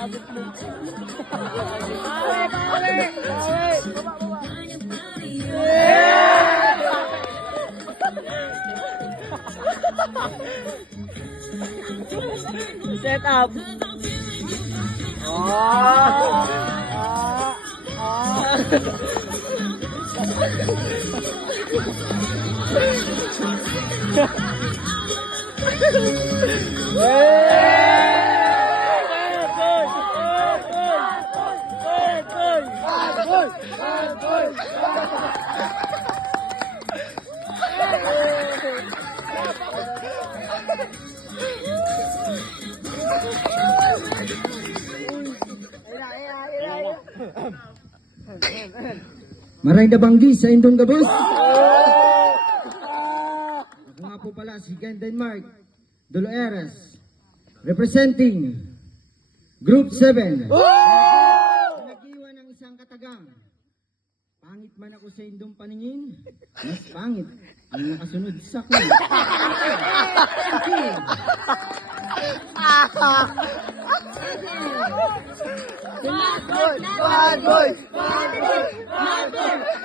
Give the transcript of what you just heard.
Set up. Maray na banggi sa indong gabos. Ako nga po pala si Ken Denmark Doloeres, representing Group 7. Nag-iwan ng isang katagang. Pangit man ako sa indong paningin, mas pangit ang nakasunod sa akin. Bad boy! Bad boy! Bad boy!